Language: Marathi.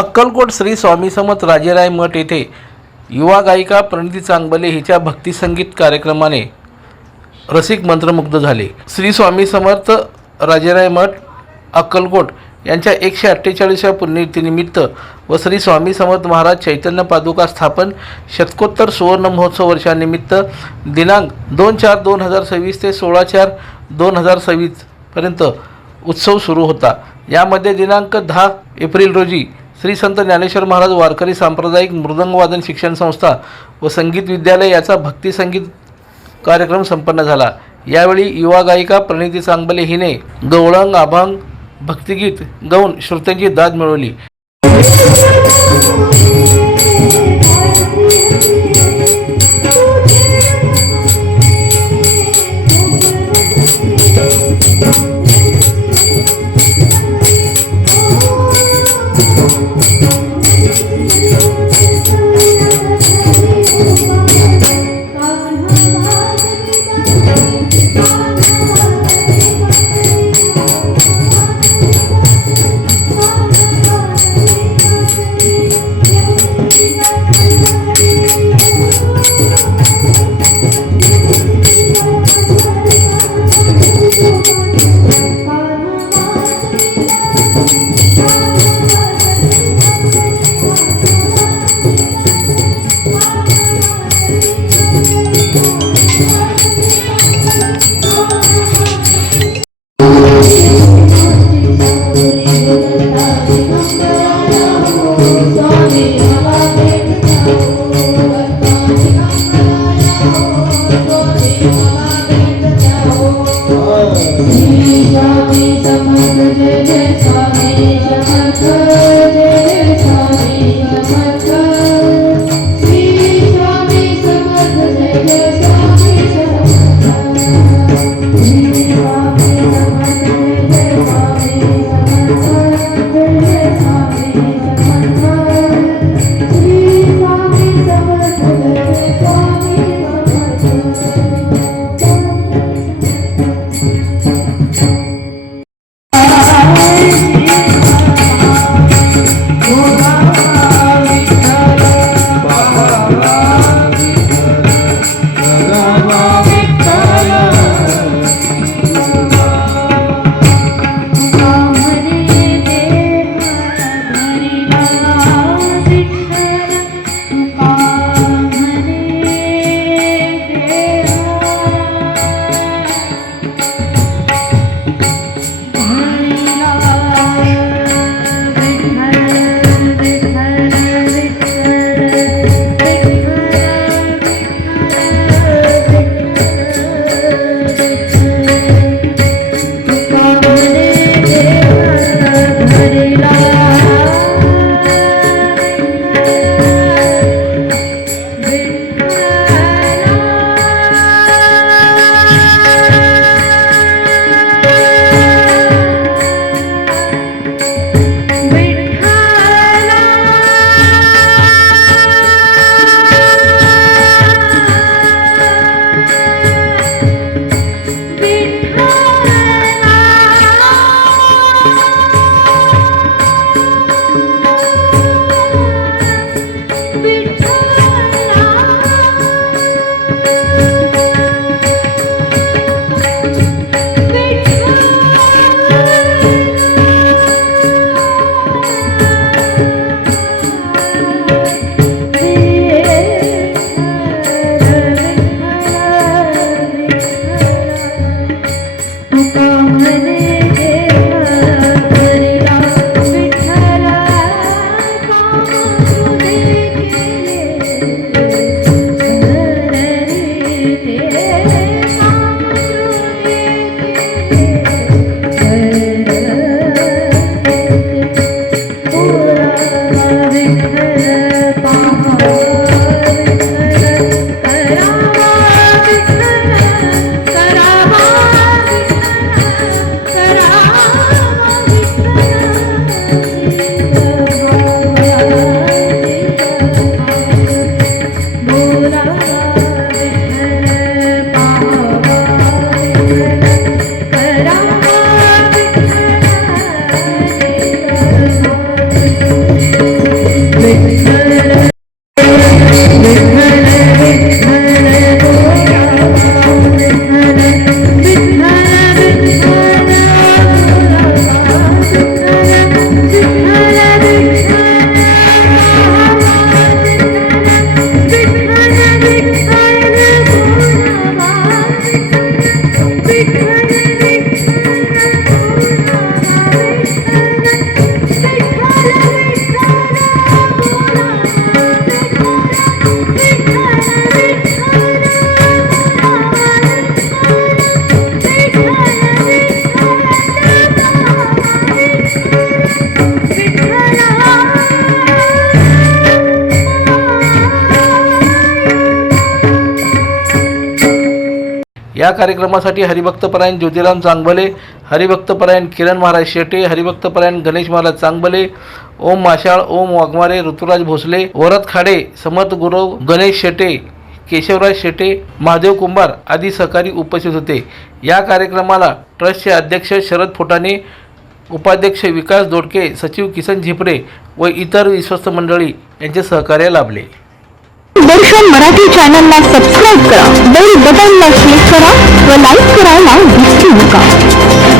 अक्कलकोट श्री स्वामी समर्थ राजेराय मठ येथे युवा गायिका प्रणिती चांगबले हिच्या भक्तिसंगीत कार्यक्रमाने रसिक मंत्रमुग्ध झाले। श्री स्वामी समर्थ राजेराय मठ अक्कलकोट यांच्या 148व्या पुण्यतिथीनिमित्त व श्री स्वामी समर्थ महाराज चैतन्य पादुका स्थापन शतकोत्तर सुवर्ण महोत्सव वर्षानिमित्त दिनांक 2/4/2026 ते 16/4/2026 पर्यंत उत्सव सुरू होता। यामध्ये दिनांक 10 एप्रिल रोजी श्री संत ज्ञानेश्वर महाराज वारकरी सांप्रदायिक मृदंगवादन शिक्षण संस्था व संगीत विद्यालय याचा भक्ती संगीत कार्यक्रम संपन्न झाला। यावेळी युवा गायिका प्रणिती चांगबले हिने गवळण अभंग भक्तिगीत गाऊन श्रोत्यांची दाद मिळवली। या कार्यक्रमासाठी हरिभक्तपरायण ज्योतिराम चांगभले, हरिभक्तपरायण किरण महाराज शेटे, हरिभक्तपरायण गणेश महाराज चांगभले, ओम माशाळ, ओम वाघमारे, ऋतुराज भोसले, वरद खाडे, समर्थ गुरव, गणेश शेटे, केशवराज शेटे, महादेव कुंभार आदी सहकारी उपस्थित होते। या कार्यक्रमाला ट्रस्टचे अध्यक्ष शरद फोटाने, उपाध्यक्ष विकास दोडके, सचिव किसन झिपरे व इतर विश्वस्त मंडळी यांचे सहकार्य लाभले। दर्शन मराठी चॅनलला सबस्क्राईब करा, बेल बटनला क्लिक करा व लाईक करायला विसरू नका।